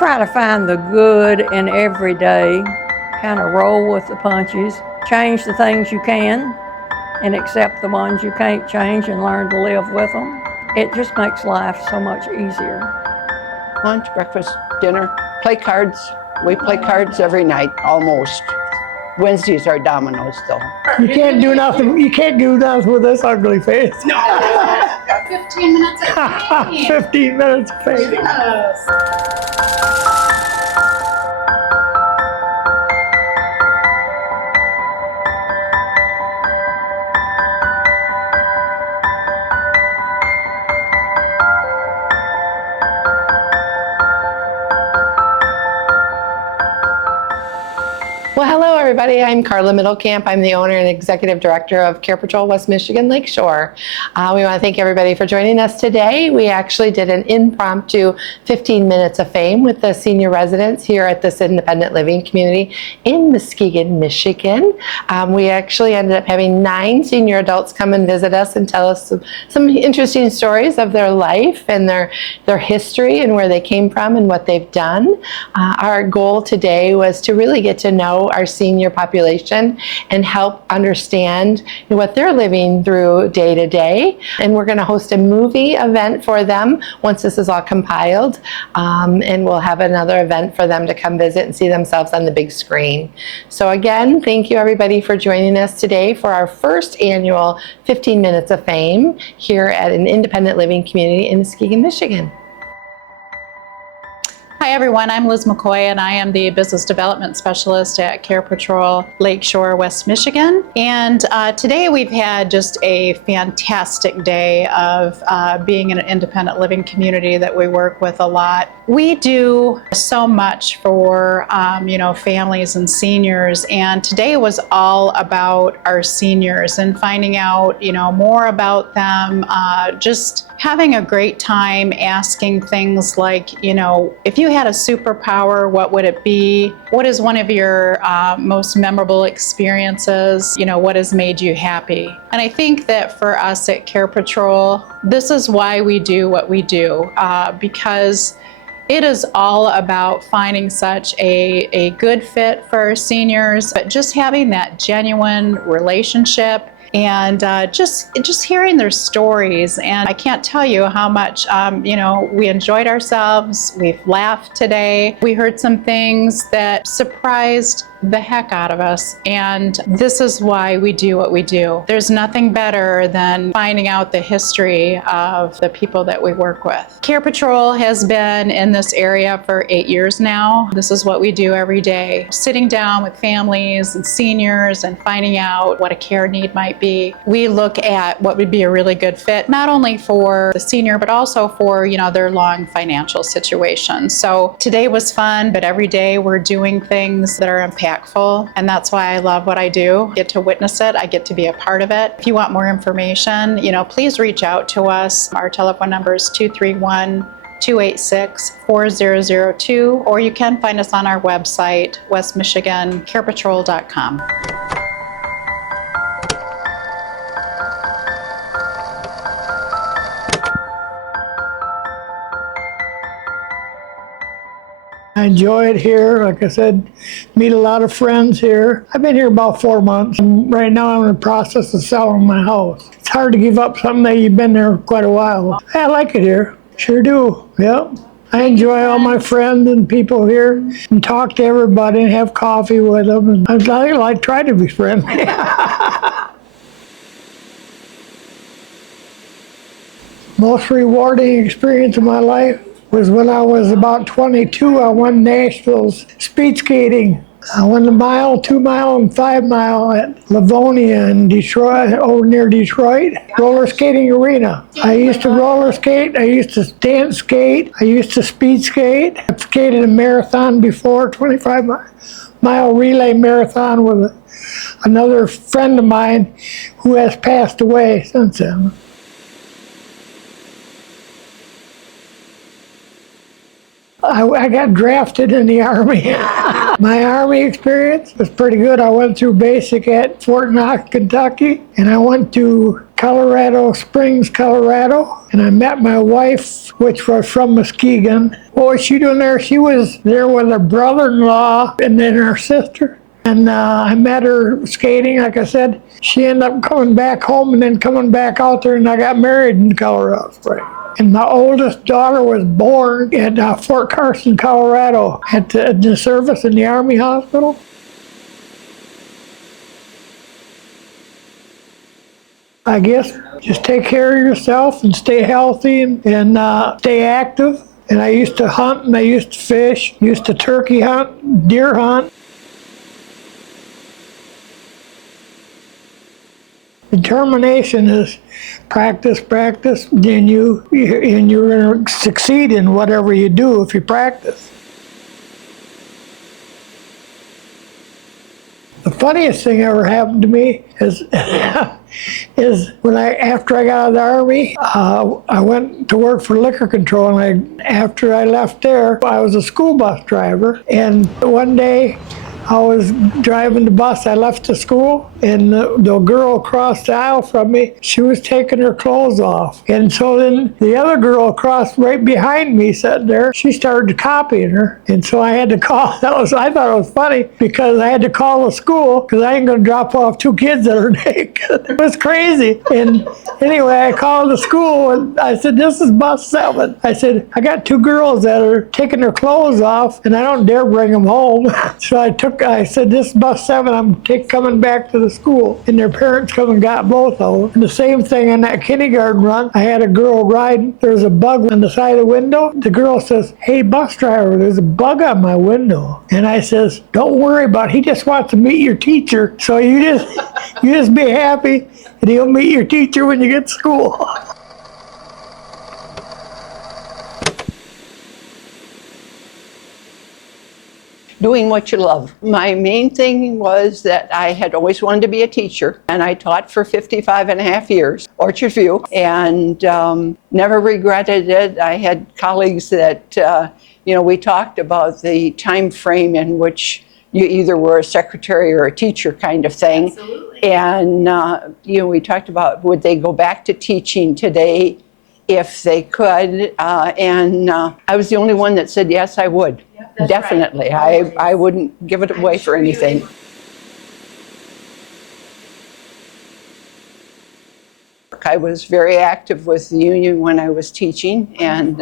try to find the good in every day, kind of roll with the punches, change the things you can, and accept the ones you can't change and learn to live with them. It just makes life so much easier. Lunch, breakfast, dinner, play cards. We play cards every night, almost. Wednesdays are dominoes, though. You can't do nothing. You can't do nothing with this ugly face. No. 15 minutes of fame. 15 minutes of fame. Yes. Well, hello everybody. I'm Carla Middlecamp. I'm the owner and executive director of CarePatrol West Michigan Lakeshore. We want to thank everybody for joining us today. We actually did an impromptu 15 minutes of fame with the senior residents here at this independent living community in Muskegon, Michigan. We actually ended up having 9 senior adults come and visit us and tell us some interesting stories of their life and their history and where they came from and what they've done. Our goal today was to really get to know our senior population and help understand what they're living through day to day. And we're going to host a movie event for them once this is all compiled. And we'll have another event for them to come visit and see themselves on the big screen. So again, thank you everybody for joining us today for our first annual 15 Minutes of Fame here at an independent living community in Muskegon, Michigan. Hi everyone, I'm Liz McCoy and I am the Business Development Specialist at CarePatrol Lakeshore, West Michigan. And today we've had just a fantastic day of being in an independent living community that we work with a lot. We do so much for families and seniors, and today was all about our seniors and finding out more about them, just having a great time asking things like, if you had a superpower, what would it be? What is one of your most memorable experiences? What has made you happy? And I think that for us at CarePatrol, this is why we do what we do, because it is all about finding such a good fit for our seniors, but just having that genuine relationship and just hearing their stories. And I can't tell you how much, we enjoyed ourselves. We've laughed today. We heard some things that surprised the heck out of us. And this is why we do what we do. There's nothing better than finding out the history of the people that we work with. CarePatrol has been in this area for 8 years now. This is what we do every day. Sitting down with families and seniors and finding out what a care need might be. We look at what would be a really good fit, not only for the senior, but also for, their long financial situation. So today was fun, but every day we're doing things that are impactful. And that's why I love what I do. I get to witness it. I get to be a part of it. If you want more information, please reach out to us. Our telephone number is 231-286-4002, or you can find us on our website, westmichigancarepatrol.com. I enjoy it here. Like I said, meet a lot of friends here. I've been here about 4 months. Right now I'm in the process of selling my house. It's hard to give up something that you've been there quite a while. I like it here. Sure do. Yep. I enjoy all my friends and people here and talk to everybody and have coffee with them. And I try to be friendly. Most rewarding experience of my life was when I was about 22. I won Nashville's speed skating. I won the mile, 2 mile, and 5 mile at Livonia in Detroit, over near Detroit, roller skating arena. I used to roller skate, I used to dance skate, I used to speed skate. I've skated a marathon before, 25-mile relay marathon with another friend of mine who has passed away since then. I got drafted in the Army. My Army experience was pretty good. I went through basic at Fort Knox, Kentucky, and I went to Colorado Springs, Colorado, and I met my wife, which was from Muskegon. What was she doing there? She was there with her brother-in-law and then her sister. And I met her skating, like I said. She ended up coming back home and then coming back out there, and I got married in Colorado Springs. And my oldest daughter was born at Fort Carson, Colorado, at the service in the Army Hospital. I guess just take care of yourself and stay healthy and stay active. And I used to hunt and I used to fish, used to turkey hunt, deer hunt. Determination is practice, practice, then you're going to succeed in whatever you do if you practice. The funniest thing ever happened to me is when after I got out of the Army, I went to work for liquor control, and after I left there, I was a school bus driver, and one day I was driving the bus. I left the school, and the girl across the aisle from me, she was taking her clothes off. And so then the other girl across right behind me sat there. She started copying her. And so I had to call. I thought it was funny because I had to call the school because I ain't going to drop off two kids that are naked. It was crazy. And anyway, I called the school, and I said, "This is bus 7. I said, "I got two girls that are taking their clothes off, and I don't dare bring them home." So I said, "This is bus 7. I'm coming back to the school." And their parents come and got both of them. And the same thing on that kindergarten run, I had a girl riding. There was a bug on the side of the window. The girl says, "Hey, bus driver, there's a bug on my window." And I says, "Don't worry about it. He just wants to meet your teacher. So you just be happy, and he'll meet your teacher when you get to school." Doing what you love. My main thing was that I had always wanted to be a teacher, and I taught for 55 and a half years, Orchard View, and never regretted it. I had colleagues that, we talked about the time frame in which you either were a secretary or a teacher kind of thing. Absolutely. And, we talked about would they go back to teaching today if they could, and I was the only one that said, yes, I would. That's definitely. Right. I wouldn't give it away for anything. I was very active with the union when I was teaching, and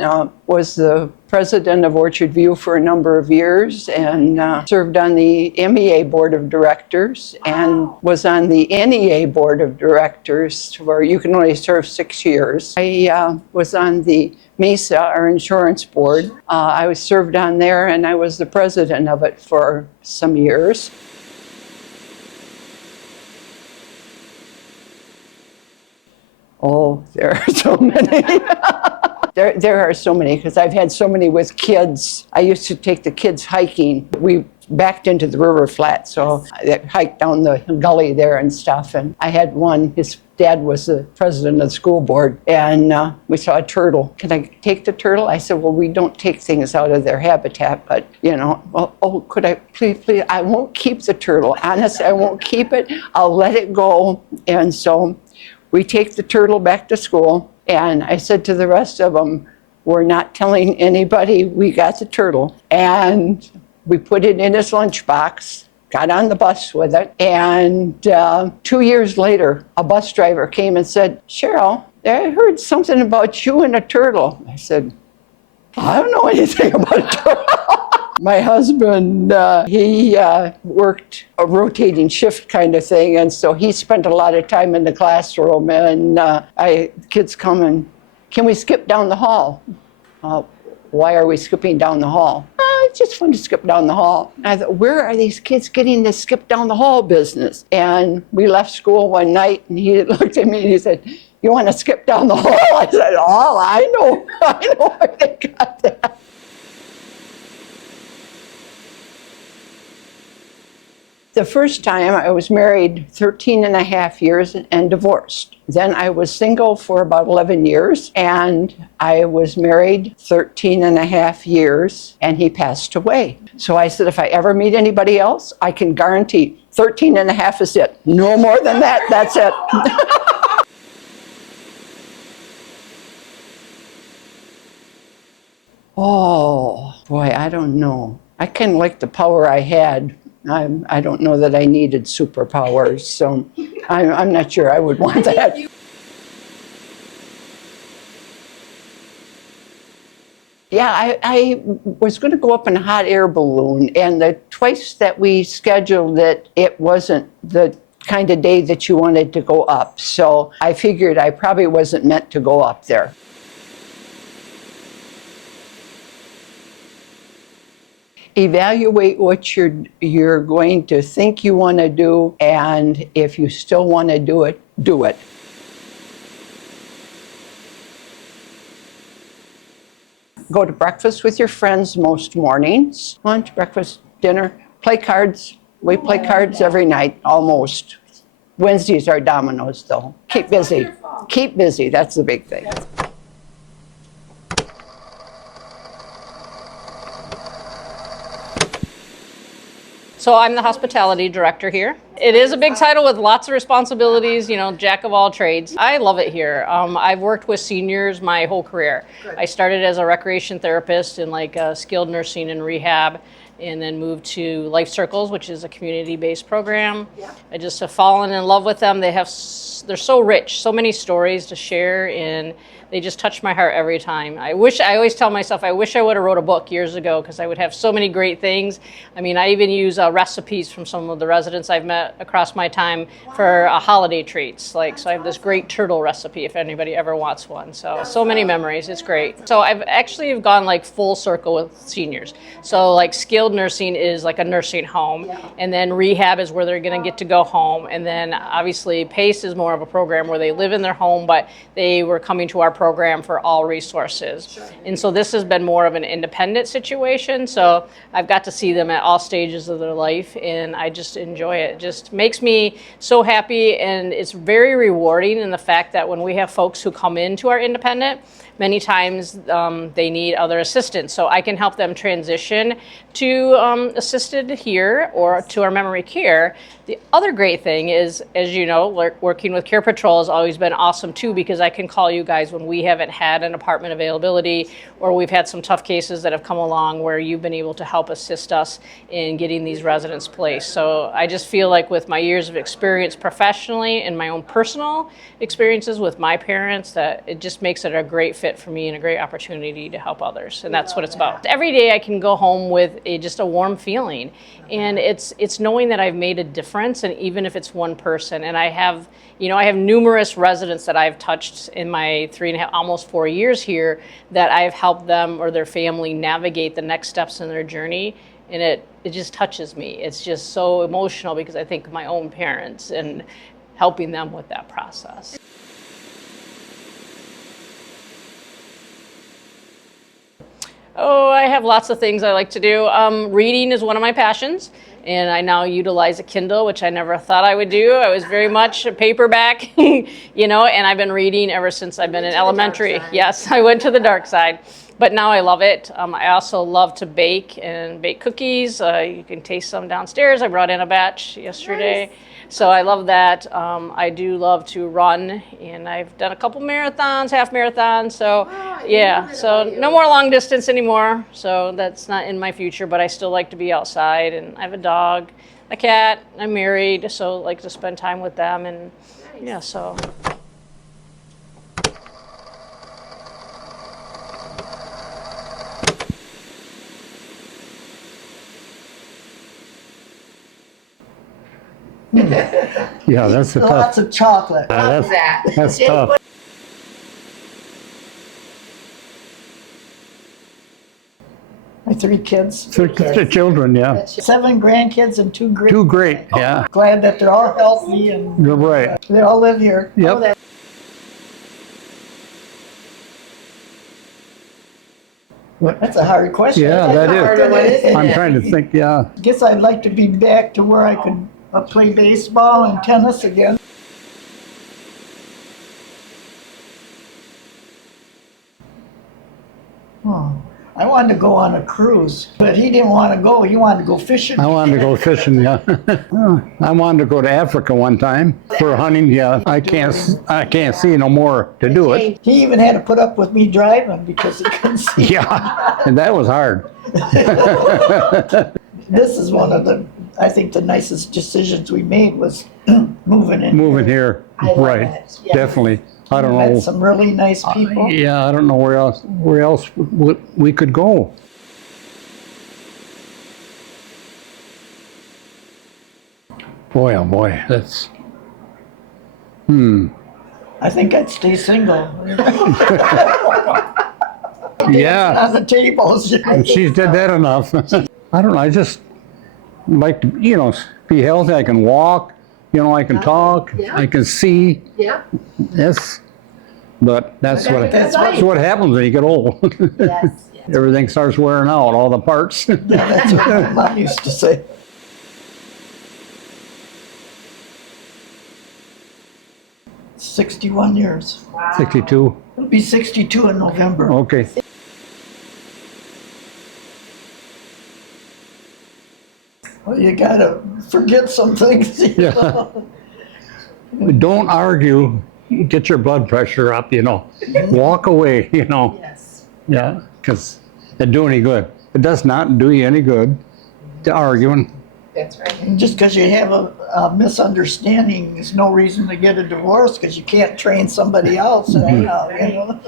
was the president of Orchard View for a number of years, and served on the MEA board of directors, and was on the NEA board of directors where you can only serve 6 years. I was on the MESA, our insurance board. I was served on there, and I was the president of it for some years. Oh, there are so many. There are so many, because I've had so many with kids. I used to take the kids hiking. We backed into the river flat, so I hiked down the gully there and stuff. And I had one, his dad was the president of the school board, and we saw a turtle. "Can I take the turtle?" I said, "Well, we don't take things out of their habitat, but, could I, please, I won't keep the turtle. Honestly, I won't keep it. I'll let it go." And so we take the turtle back to school, and I said to the rest of them, "We're not telling anybody we got the turtle." And we put it in his lunchbox, got on the bus with it, and 2 years later, a bus driver came and said, "Cheryl, I heard something about you and a turtle." I said, "I don't know anything about a turtle." My husband, he worked a rotating shift kind of thing, and so he spent a lot of time in the classroom, and kids come and, "Can we skip down the hall?" "Why are we skipping down the hall?" "It's just fun to skip down the hall." And I thought, where are these kids getting this skip down the hall business? And we left school one night, and he looked at me and he said, "You want to skip down the hall?" I said, "Oh, I know where they got that." The first time I was married 13 and a half years and divorced. Then I was single for about 11 years, and I was married 13 and a half years, and he passed away. So I said, if I ever meet anybody else, I can guarantee 13 and a half is it. No more than that, that's it. Oh, boy, I don't know. I kind of like the power I had. I don't know that I needed superpowers, so I'm not sure I would want that. Yeah, I was going to go up in a hot air balloon, and the twice that we scheduled it, it wasn't the kind of day that you wanted to go up. So I figured I probably wasn't meant to go up there. Evaluate what you're going to think you want to do, and if you still want to do it, do it. Go to breakfast with your friends most mornings. Lunch, breakfast, dinner. Play cards. We play cards every night, almost. Wednesdays are dominoes, though. Keep busy. Keep busy. That's the big thing. So I'm the hospitality director here. It is a big title with lots of responsibilities, you know, jack of all trades. I love it here. I've worked with seniors my whole career. I started as a recreation therapist in like skilled nursing and rehab, and then moved to Life Circles, which is a community-based program. I just have fallen in love with them. They're so rich, so many stories to share, and they just touch my heart every time. I always tell myself, I wish I would have wrote a book years ago, because I would have so many great things. I mean, I even use recipes from some of the residents I've met across my time for holiday treats. So I have this great turtle recipe if anybody ever wants one. So many memories, it's great. So I've actually gone like full circle with seniors. So like skilled nursing is like a nursing home, and then rehab is where they're gonna get to go home. And then obviously PACE is more of a program where they live in their home, but they were coming to our program for all resources. And so this has been more of an independent situation. So I've got to see them at all stages of their life, and I just enjoy it. It just makes me so happy, and it's very rewarding in the fact that when we have folks who come into our independent, many times they need other assistance. So I can help them transition to assisted here or to our memory care. The other great thing is, as you know, working with CarePatrol has always been awesome too, because I can call you guys when we haven't had an apartment availability, or we've had some tough cases that have come along where you've been able to help assist us in getting these residents placed. So I just feel like with my years of experience professionally and my own personal experiences with my parents, that it just makes it a great fit for me and a great opportunity to help others. And that's what it's about. Every day I can go home with just a warm feeling. And it's knowing that I've made a difference, and even if it's one person. And I have numerous residents that I've touched in my 3.5, almost 4 years here, that I've helped them or their family navigate the next steps in their journey. And it just touches me. It's just so emotional, because I think of my own parents and helping them with that process. Oh, I have lots of things I like to do. Reading is one of my passions, and I now utilize a Kindle, which I never thought I would do. I was very much a paperback, and I've been reading ever since I've been in elementary. Yes, I went to the dark side, but now I love it. I also love to bake and bake cookies. You can taste some downstairs. I brought in a batch yesterday. Nice. So I love that. I do love to run, and I've done a couple marathons, half marathons. So yeah, so no more long distance anymore. So that's not in my future, but I still like to be outside, and I have a dog, a cat. I'm married, so I like to spend time with them, and yeah, so. Yeah, that's a tough. Lots of chocolate. That's tough. My 3 kids. The children, yeah. 7 grandkids and 2 great. Too great, yeah. Glad that they're all healthy and You're right. they all live here. Yep. That's a hard question. Yeah, that is. I'm I trying to think, yeah. guess I'd like to be back to where I could play baseball and tennis again. Oh, I wanted to go on a cruise, but he didn't want to go. He wanted to go fishing. I wanted to go fishing, yeah. I wanted to go to Africa one time for hunting, yeah. I can't see no more to do it. He even had to put up with me driving because he couldn't see. Yeah, and that was hard. This is one of the, I think, the nicest decisions we made was moving in. Moving here, right, definitely. I don't Met know. some really nice people. Yeah, I don't know where else we could go. Boy, oh boy, that's, I think I'd stay single. yeah, On the tables. she's did that enough. I don't know, I just like to, be healthy. I can walk, I can talk, I can see. Yeah. Yes, but that's That's what happens when you get old. Yes. Everything starts wearing out, all the parts. That's what my mom used to say. "61 years. 62, It'll be 62 in November. okay. Well, you gotta forget some things. You know? Don't argue, get your blood pressure up, Walk away, Yes. Yeah, because it doesn't do any good. It does not do you any good to arguing. That's right. And just because you have a misunderstanding is no reason to get a divorce, because you can't train somebody else anyhow, you know?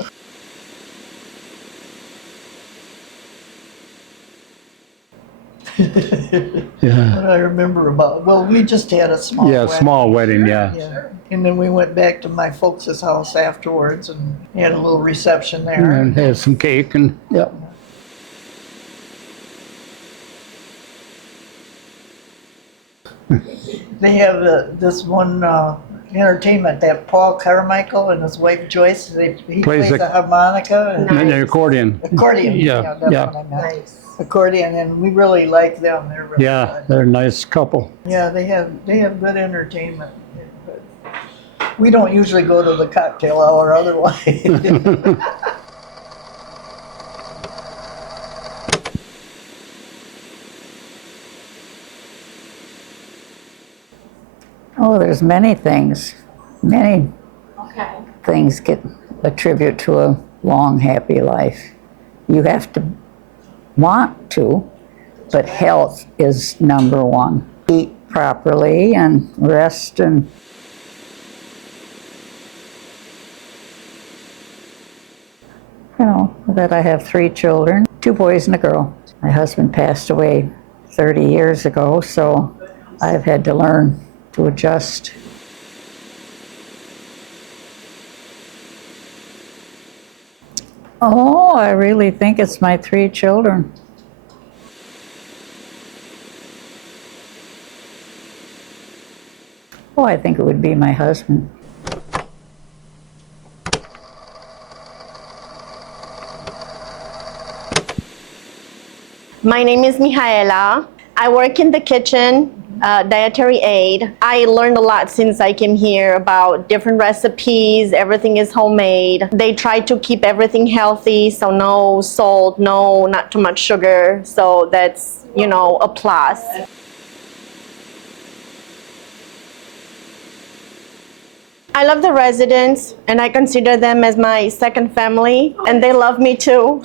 Yeah. What I remember about, well, we just had a small Yeah, wedding. small wedding, yeah. Yeah. And then we went back to my folks' house afterwards and had a little reception there. And had some cake and, yep. They have this one entertainment, that Paul Carmichael and his wife Joyce, he Plays plays the- the harmonica and And the accordion. accordion. Yeah, That's yeah. what I meant. Nice. Accordion, and we really like them. They're really Yeah, good. they're a nice couple. Yeah, they have good entertainment. But we don't usually go to the cocktail hour otherwise. Oh, there's many things. Many Okay. things get attribute to a long, happy life. You have to want to, but health is number one. Eat properly and rest and that I have 3 children, 2 boys and a girl. My husband passed away 30 years ago, so I've had to learn to adjust. Oh, I really think it's my 3 children. Oh, I think it would be my husband. My name is Mihaela. I work in the kitchen, dietary aid. I learned a lot since I came here about different recipes. Everything is homemade. They try to keep everything healthy, so no salt, not too much sugar. So that's, a plus. I love the residents, and I consider them as my second family, and they love me too.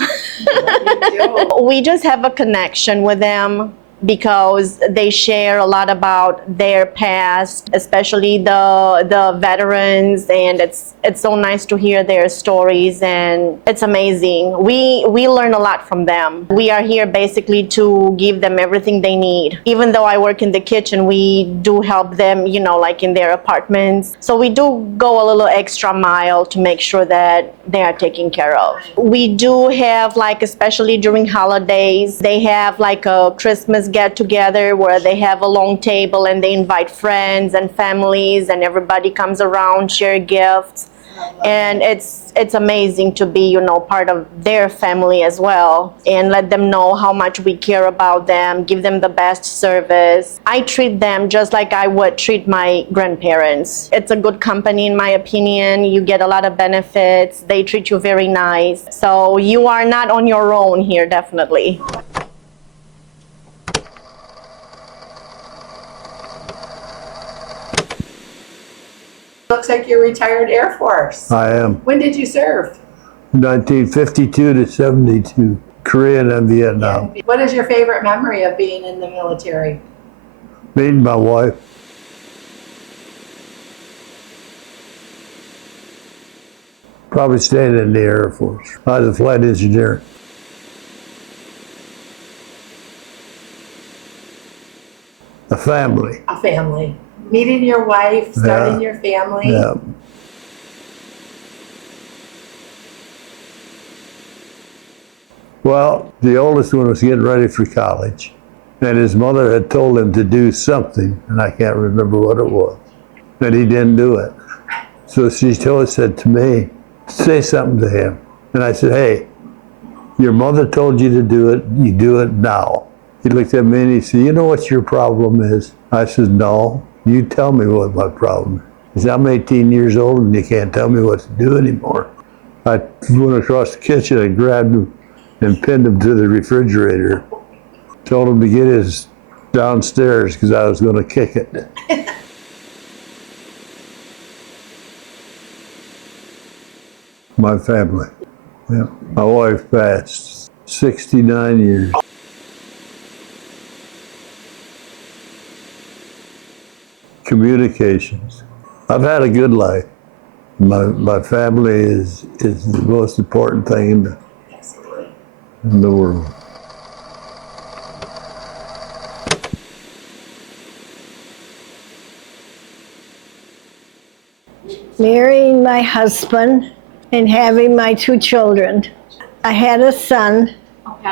We just have a connection with them because they share a lot about their past, especially the veterans, and it's so nice to hear their stories, and it's amazing. We learn a lot from them. We are here basically to give them everything they need. Even though I work in the kitchen, we do help them, like in their apartments. So we do go a little extra mile to make sure that they are taken care of. We do have, especially during holidays, they have a Christmas get together where they have a long table and they invite friends and families and everybody comes around, share gifts. And it's amazing to be, you know, part of their family as well, and let them know how much we care about them, give them the best service. I treat them just like I would treat my grandparents. It's a good company in my opinion. You get a lot of benefits. They treat you very nice. So you are not on your own here, definitely. Looks like you're retired Air Force. I am. When did you serve? 1952 to 72, Korean and Vietnam. What is your favorite memory of being in the military? Meeting my wife. Probably staying in the Air Force. I was a flight engineer. A family. A family. Meeting your wife, starting Yeah. your family. Yeah. Well, the oldest one was getting ready for college, and his mother had told him to do something, and I can't remember what it was, and he didn't do it. So she said to me, say something to him. And I said, hey, your mother told you to do it, you do it now. He looked at me and he said, you know what your problem is? I said, no, you tell me what my problem is. He said, I'm 18 years old and you can't tell me what to do anymore. I went across the kitchen and grabbed him and pinned him to the refrigerator. Told him to get his downstairs because I was going to kick it. My family. Yeah. My wife passed 69 years. Communications. I've had a good life. My family is the most important thing in the world. Marrying my husband and having my 2 children. I had a son,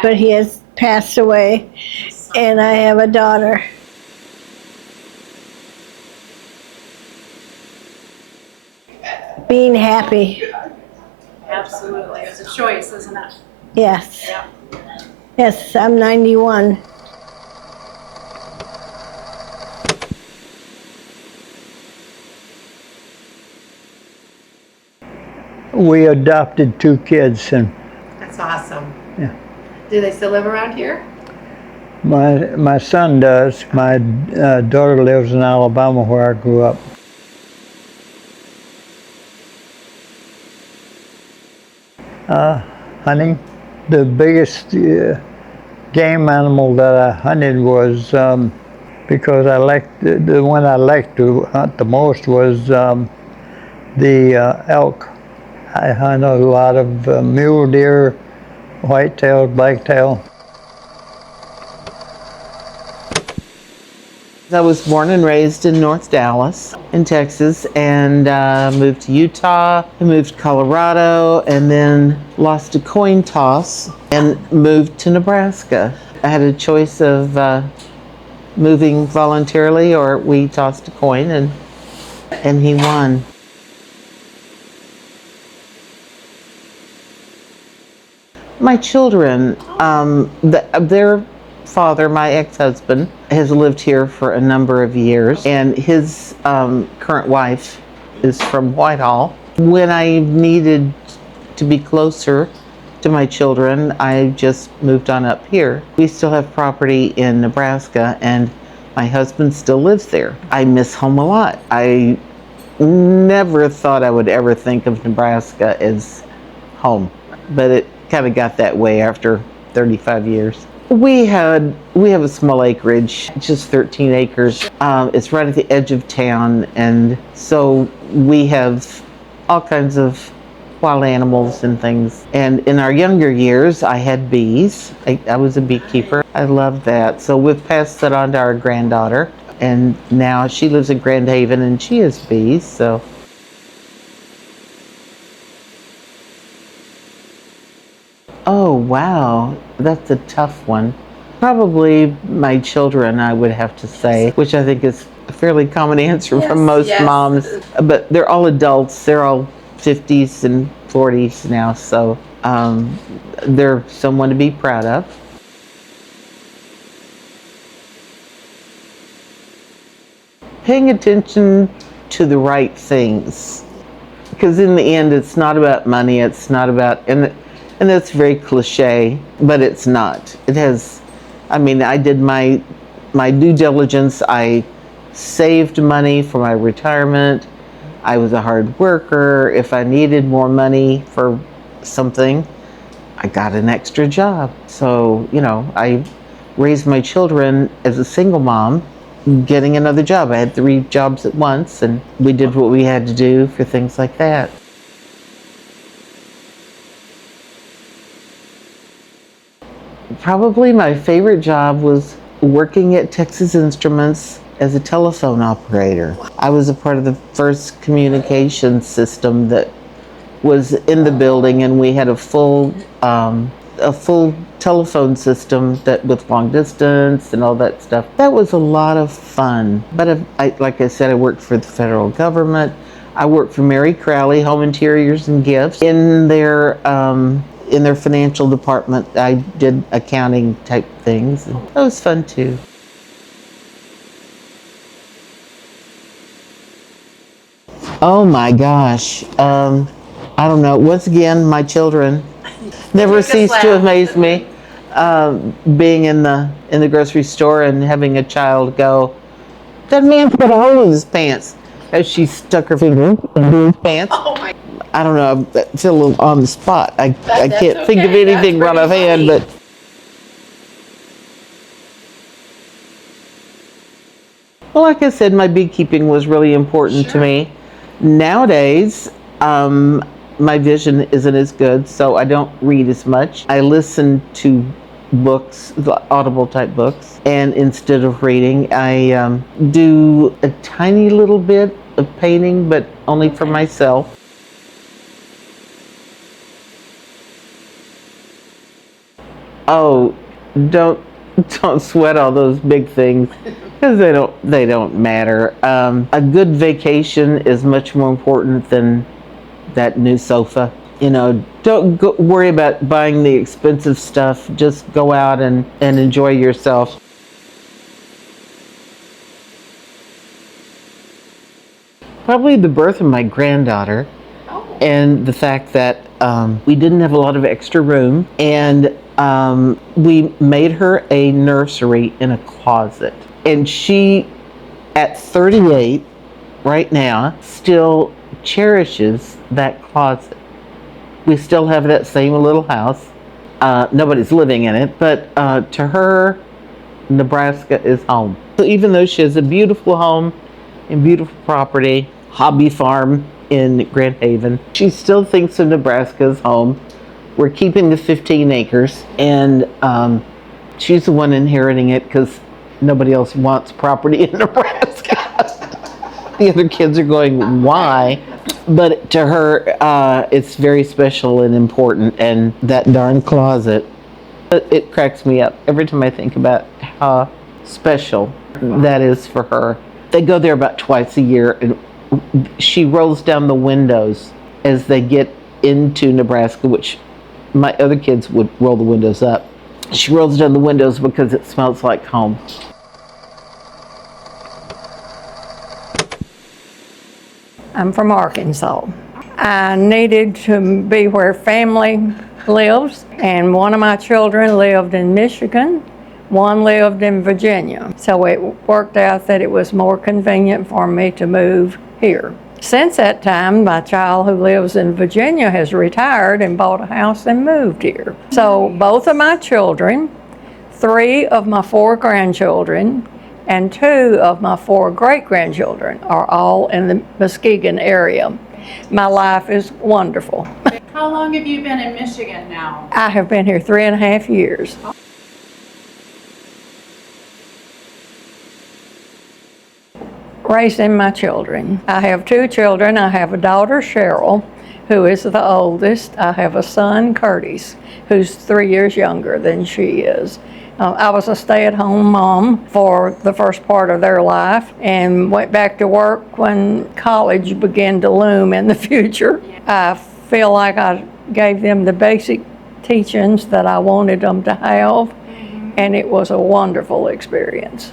but he has passed away, and I have a daughter. Being happy. Absolutely. It's a choice, isn't it? Yes. Yeah. Yes, I'm 91. We adopted 2 kids, and That's awesome. Yeah. Do they still live around here? my son does. My daughter lives in Alabama, where I grew up. Hunting. The biggest game animal that I hunted was because I liked the one I liked to hunt the most was the elk. I hunt a lot of mule deer, whitetail, blacktail. I was born and raised in North Dallas in Texas, and moved to Utah, I moved to Colorado, and then lost a coin toss and moved to Nebraska. I had a choice of moving voluntarily, or we tossed a coin and he won. My children, their father, my ex-husband, has lived here for a number of years, and his current wife is from Whitehall. When I needed to be closer to my children, I just moved on up here. We still have property in Nebraska, and my husband still lives there. I miss home a lot. I never thought I would ever think of Nebraska as home, but it kind of got that way after 35 years. We have a small acreage, just 13 acres. It's right at the edge of town, and so we have all kinds of wild animals and things. And in our younger years, I had bees. I was a beekeeper. I loved that. So we've passed that on to our granddaughter, and now she lives in Grand Haven and she has bees. So. Oh, wow. That's a tough one. Probably my children, I would have to say, which I think is a fairly common answer from most moms. But they're all adults. They're all 50s and 40s now, so they're someone to be proud of. Paying attention to the right things, because in the end it's not about money, it's not about, and that's very cliche, but it's not. It has, I mean, I did my due diligence. I saved money for my retirement. I was a hard worker. If I needed more money for something, I got an extra job. So, you know, I raised my children as a single mom, getting another job. I had 3 jobs at once, and we did what we had to do for things like that. Probably my favorite job was working at Texas Instruments as a telephone operator. I was a part of the first communication system that was in the building, and we had a full telephone system that with long distance and all that stuff. That was a lot of fun. But like I said, I worked for the federal government. I worked for Mary Crowley Home Interiors and Gifts in their financial department. I did accounting type things. That was fun too. Oh my gosh. I don't know. Once again, my children never cease to amaze me. Being in the grocery store and having a child go, "That man put a hole in his pants," as she stuck her finger in his pants. Oh my. I don't know. It's a little on the spot. I can't think of anything right offhand, but. Well, like I said, my beekeeping was really important to me. Nowadays, my vision isn't as good, so I don't read as much. I listen to books, audible type books, and instead of reading, I do a tiny little bit of painting, but only for myself. Oh, don't sweat all those big things, because they don't matter. A good vacation is much more important than that new sofa. You know, don't worry about buying the expensive stuff. Just go out and enjoy yourself. Probably the birth of my granddaughter, and the fact that we didn't have a lot of extra room, and we made her a nursery in a closet. And she, at 38, right now, still cherishes that closet. We still have that same little house. Nobody's living in it, but to her, Nebraska is home. So even though she has a beautiful home and beautiful property, hobby farm in Grand Haven, she still thinks of Nebraska as home. We're keeping the 15 acres, and she's the one inheriting it because nobody else wants property in Nebraska. The other kids are going, why? But to her, it's very special and important, and that darn closet, it cracks me up every time I think about how special that is for her. They go there about twice a year, and she rolls down the windows as they get into Nebraska, which my other kids would roll the windows up. She rolls down the windows because it smells like home. I'm from Arkansas. I needed to be where family lives, and one of my children lived in Michigan, one lived in Virginia. So it worked out that it was more convenient for me to move here. Since that time, my child who lives in Virginia has retired and bought a house and moved here. So both of my children, 3 of my 4 grandchildren, and 2 of my 4 great-grandchildren are all in the Muskegon area. My life is wonderful. How long have you been in Michigan now? I have been here 3.5 years. Raising my children. I have 2 children. I have a daughter, Cheryl, who is the oldest. I have a son, Curtis, who's 3 years younger than she is. I was a stay-at-home mom for the first part of their life and went back to work when college began to loom in the future. I feel like I gave them the basic teachings that I wanted them to have, and it was a wonderful experience.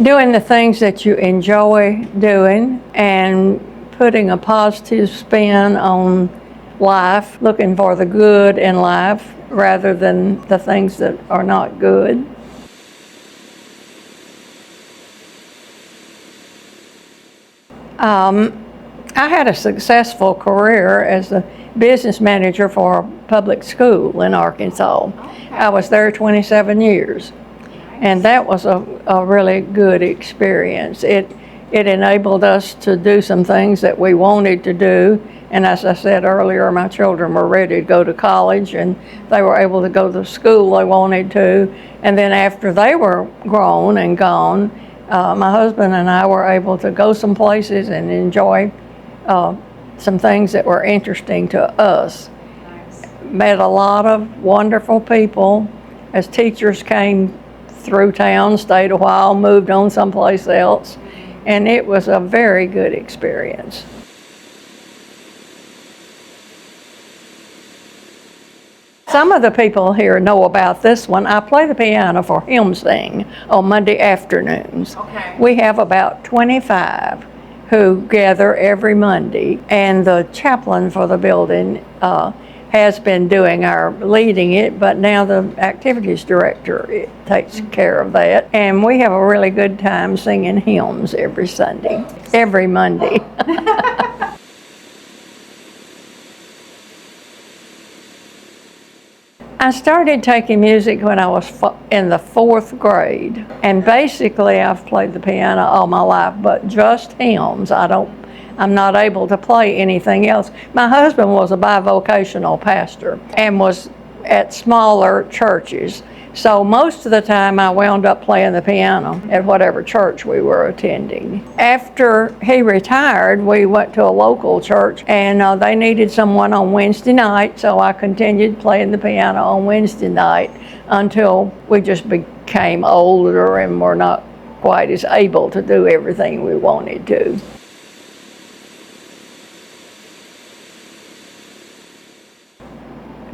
Doing the things that you enjoy doing and putting a positive spin on life, looking for the good in life rather than the things that are not good. I had a successful career as a business manager for a public school in Arkansas. I was there 27 years. And that was a really good experience. It enabled us to do some things that we wanted to do. And as I said earlier, my children were ready to go to college and they were able to go to the school they wanted to. And then after they were grown and gone, my husband and I were able to go some places and enjoy some things that were interesting to us. Met a lot of wonderful people as teachers came through town, stayed a while, moved on someplace else, and it was a very good experience. Some of the people here know about this one. I play the piano for hymn sing on Monday afternoons. Okay. We have about 25 who gather every Monday, and the chaplain for the building has been doing our leading it, but now the activities director takes care of that. And we have a really good time singing hymns every Sunday, every Monday. I started taking music when I was in the 4th grade. And basically I've played the piano all my life, but just hymns. I'm not able to play anything else. My husband was a bivocational pastor and was at smaller churches. So most of the time I wound up playing the piano at whatever church we were attending. After he retired, we went to a local church and they needed someone on Wednesday night, so I continued playing the piano on Wednesday night until we just became older and were not quite as able to do everything we wanted to.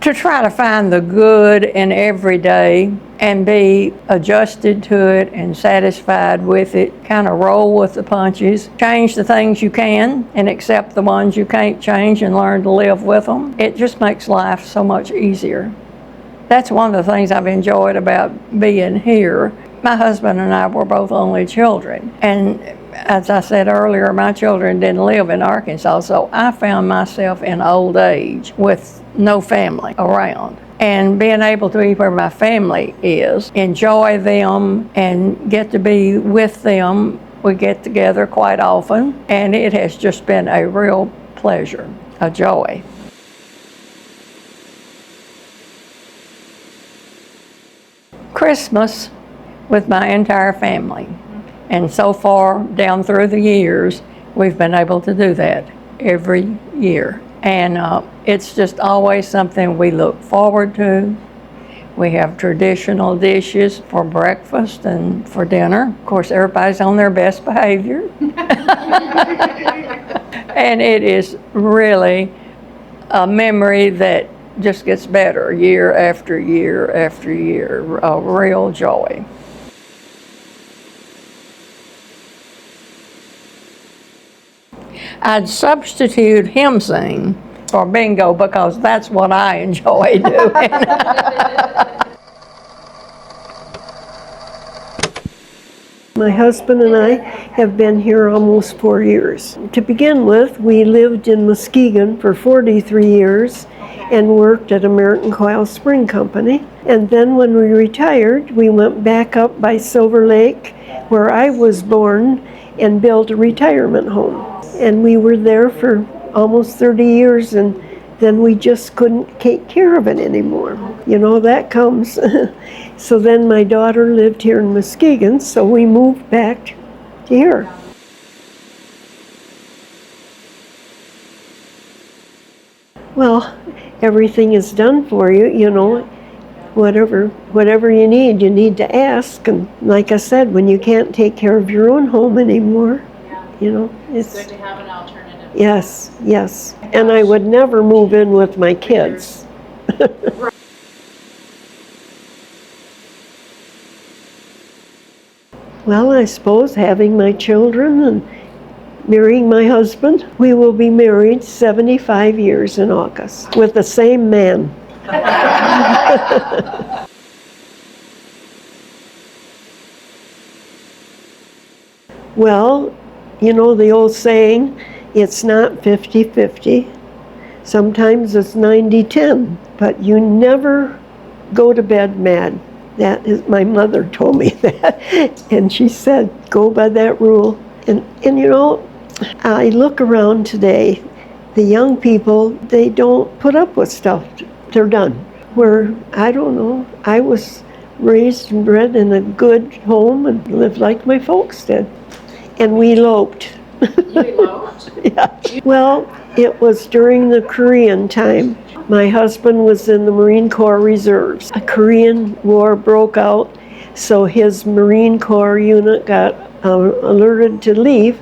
To try to find the good in every day and be adjusted to it and satisfied with it, kind of roll with the punches, change the things you can and accept the ones you can't change and learn to live with them. It just makes life so much easier. That's one of the things I've enjoyed about being here. My husband and I were both only children, and as I said earlier, my children didn't live in Arkansas, so I found myself in old age with no family around. And being able to be where my family is, enjoy them and get to be with them. We get together quite often, and it has just been a real pleasure, a joy. Christmas with my entire family. And so far, down through the years, we've been able to do that every year. And it's just always something we look forward to. We have traditional dishes for breakfast and for dinner. Of course, everybody's on their best behavior. And it is really a memory that just gets better year after year after year, a real joy. I'd substitute hymn sing for bingo because that's what I enjoy doing. My husband and I have been here almost 4 years. To begin with, we lived in Muskegon for 43 years and worked at American Coil Spring Company. And then when we retired, we went back up by Silver Lake, where I was born, and built a retirement home. And we were there for almost 30 years, and then we just couldn't take care of it anymore. You know, that comes. So then my daughter lived here in Muskegon, so we moved back to here. Well, everything is done for you, you know. Whatever you need to ask. And like I said, when you can't take care of your own home anymore, you know, it's good to have an alternative. Yes, yes. And I would never move in with my kids. Well, I suppose having my children and marrying my husband. We will be married 75 years in August with the same man. Well, you know the old saying, it's not 50-50. Sometimes it's 90-10, but you never go to bed mad. That is, my mother told me that, and she said, go by that rule. And you know, I look around today, the young people, they don't put up with stuff. They're done. Where, I don't know, I was raised and bred in a good home and lived like my folks did. And we eloped. You eloped? Yeah. Well, it was during the Korean time. My husband was in the Marine Corps Reserves. A Korean War broke out, so his Marine Corps unit got alerted to leave,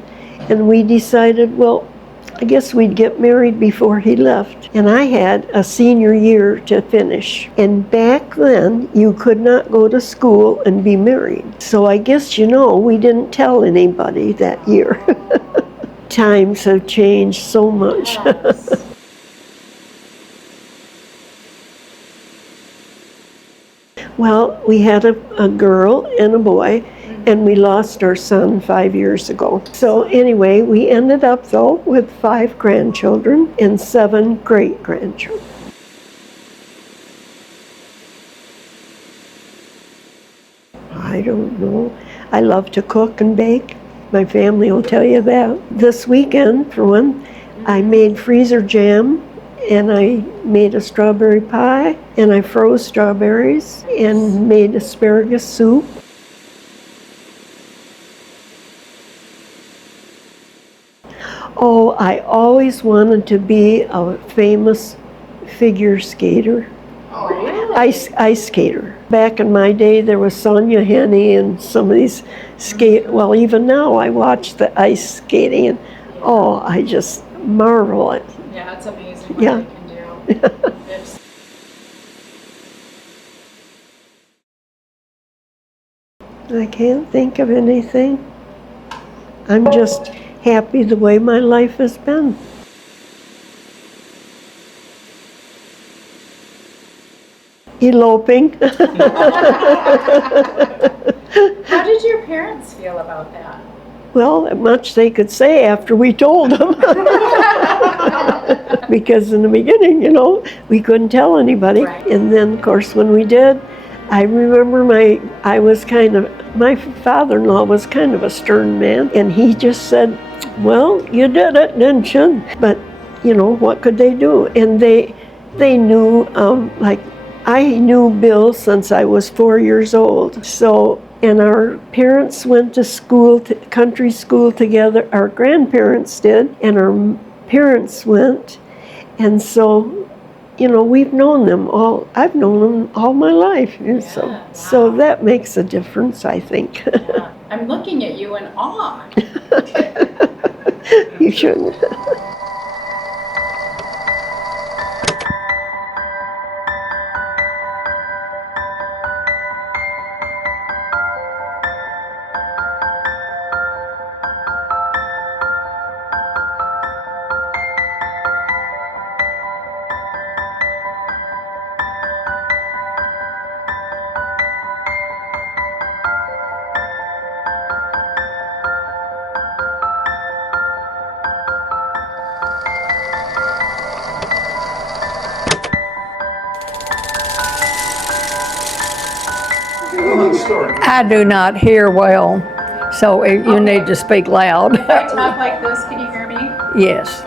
and we decided, well, I guess we'd get married before he left. And I had a senior year to finish. And back then, you could not go to school and be married. So I guess, you know, we didn't tell anybody that year. Times have changed so much. Well, we had a girl and a boy, and we lost our son 5 years ago. So anyway, we ended up, though, with 5 grandchildren and 7 great-grandchildren. I don't know. I love to cook and bake. My family will tell you that. This weekend, for one, I made freezer jam, and I made a strawberry pie, and I froze strawberries and made asparagus soup. Oh, I always wanted to be a famous figure skater. Oh, really? Ice skater. Back in my day, there was Sonia Henney and some of these well, even now I watch the ice skating, and oh, I just marvel at. Yeah, it's amazing what they can do. I can't think of anything. I'm just happy the way my life has been. Eloping. How did your parents feel about that? Well, much they could say after we told them. Because in the beginning, you know, we couldn't tell anybody. Right. And then, of course, when we did, I remember my father-in-law was kind of a stern man, and he just said, well, you did it, didn't you? But, you know, what could they do? And they knew, like, I knew Bill since I was 4 years old. So, and our parents went to school, country school together. Our grandparents did, and our parents went. And so, you know, we've known them all. I've known them all my life. And so that makes a difference, I think. Yeah. I'm looking at you in awe. You shouldn't. I do not hear well, so you need to speak loud. If I talk like this, can you hear me? Yes.